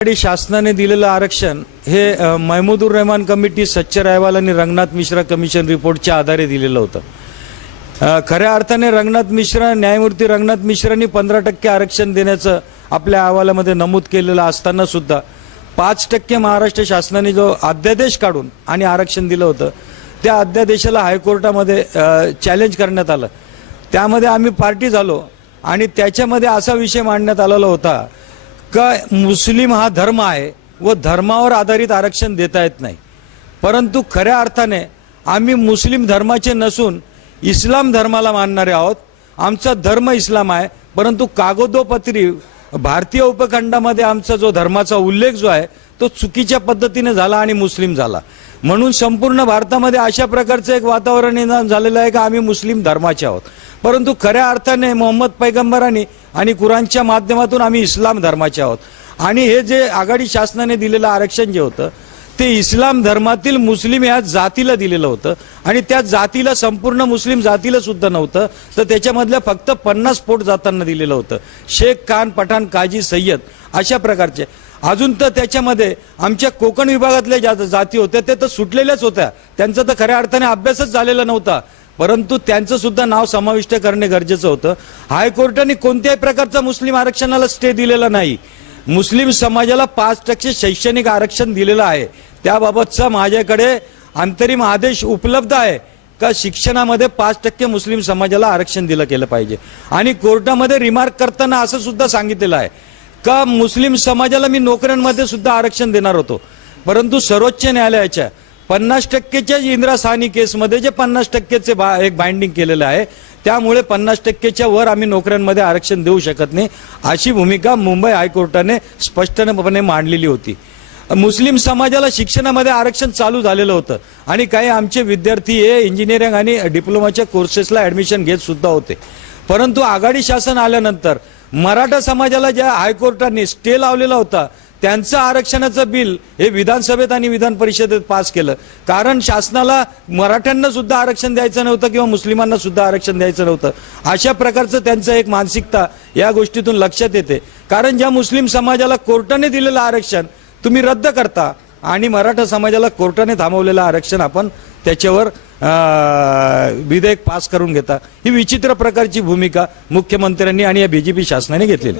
शासनाने दिलेलं आरक्षण हे महमूदुर रहमान कमिटी, सच्चर अहवाल आणि रंगनाथ मिश्रा कमिशन रिपोर्टच्या आधारे दिलेलं होतं। खऱ्या अर्थाने न्यायमूर्ती रंगनाथ मिश्रांनी 15% आरक्षण देण्याचं आपल्या अहवालामध्ये नमूद केलेलं असताना सुद्धा 5% महाराष्ट्र शासनाने जो अध्यादेश काढून आणि आरक्षण दिलं होतं त्या अध्यादेशाला हायकोर्टामध्ये चॅलेंज करण्यात आलं। त्यामध्ये आम्ही पार्टी झालो आणि त्याच्यामध्ये असा विषय मांडण्यात आलेला होता का मुस्लिम हा धर्म आहे व धर्मावर आधारित आरक्षण देता येत नाही, परंतु खऱ्या अर्थाने आम्ही मुस्लिम धर्माचे नसून इस्लाम धर्माला मानणारे आहोत। आमचा धर्म इस्लाम आहे, परंतु कागदोपत्री भारतीय उपखंडामध्ये आमचा जो धर्माचा उल्लेख जो आहे तो चुकीच्या पद्धतीने झाला आणि मुस्लिम झाला, म्हणून संपूर्ण भारतामध्ये अशा प्रकारचं एक वातावरण निर्माण झालेलं आहे का आम्ही मुस्लिम धर्माचे आहोत, परंतु खऱ्या अर्थाने मोहम्मद पैगंबरांनी आणि कुराणच्या माध्यमातून आम्ही इस्लाम धर्माचे आहोत। आणि हे जे आघाडी शासनाने दिलेलं आरक्षण जे होतं ते इस्लाम धर्मातील मुस्लिम या जातीला दिलेलं होतं आणि त्या जातीला, संपूर्ण मुस्लिम जातीला सुद्धा नव्हतं, तर त्याच्यामधल्या फक्त 50 पोट जातांना दिलेलं होतं। शेख, खान, पठाण, काजी, सय्यद अशा प्रकारचे। अजून तर त्याच्यामध्ये आमच्या कोकण विभागातल्या ज्या जाती होत्या ते तर सुटलेल्याच होत्या, त्यांचा तर खऱ्या अर्थाने अभ्यासच झालेला नव्हता, परंतु त्यांचं सुद्धा नाव समाविष्ट करणे गरजेचं होतं। हायकोर्टाने कोणत्याही प्रकारचा मुस्लिम आरक्षणाला स्टे दिलेला नाही। मुस्लिम समाजाला 5% शैक्षणिक आरक्षण दिलेलं आहे, त्याबाबतचा माझ्याकडे अंतरिम आदेश उपलब्ध आहे का शिक्षणामध्ये 5% मुस्लिम समाजाला आरक्षण दिलं गेलं पाहिजे। आणि कोर्टामध्ये रिमार्क करताना असं सुद्धा सांगितलेलं आहे का मुस्लिम समाजाला मी नोकऱ्यांमध्ये सुद्धा आरक्षण देणार होतो, परंतु सर्वोच्च न्यायालयाच्या 50%च्या इंदिरा साहनी केसमध्ये जे 50%चे एक बाइंडिंग केलेलं आहे, त्यामुळे 50%च्या वर आम्ही नोकऱ्यांमध्ये आरक्षण देऊ शकत नाही, अशी भूमिका मुंबई हायकोर्टाने स्पष्टपणे मांडलेली होती। मुस्लिम समाजाला शिक्षणामध्ये आरक्षण चालू झालेलं होतं आणि काही आमचे विद्यार्थी हे इंजिनिअरिंग आणि डिप्लोमाच्या कोर्सेसला ऍडमिशन घेत सुद्धा होते, परंतु आघाडी शासन आल्यानंतर मराठा समाजाला ज्या हायकोर्टाने स्टे लावलेला होता त्यांचं आरक्षणाचं बिल हे विधानसभेत आणि विधान परिषदेत पास केलं, कारण शासनाला मराठ्यांना सुद्धा आरक्षण द्यायचं नव्हतं किंवा मुस्लिमांना सुद्धा आरक्षण द्यायचं नव्हतं। अशा प्रकारचं त्यांचं एक मानसिकता या गोष्टीतून लक्षात येते, कारण ज्या मुस्लिम समाजाला कोर्टाने दिलेलं आरक्षण तुम्ही रद्द करता आणि मराठा समाजाला कोर्टाने थांबवलेलं आरक्षण आपण त्याच्यावर विधेयक पास करून घेता। ही विचित्र प्रकारची भूमिका मुख्यमंत्र्यांनी आणि या बीजेपी शासनाने घेतलेली।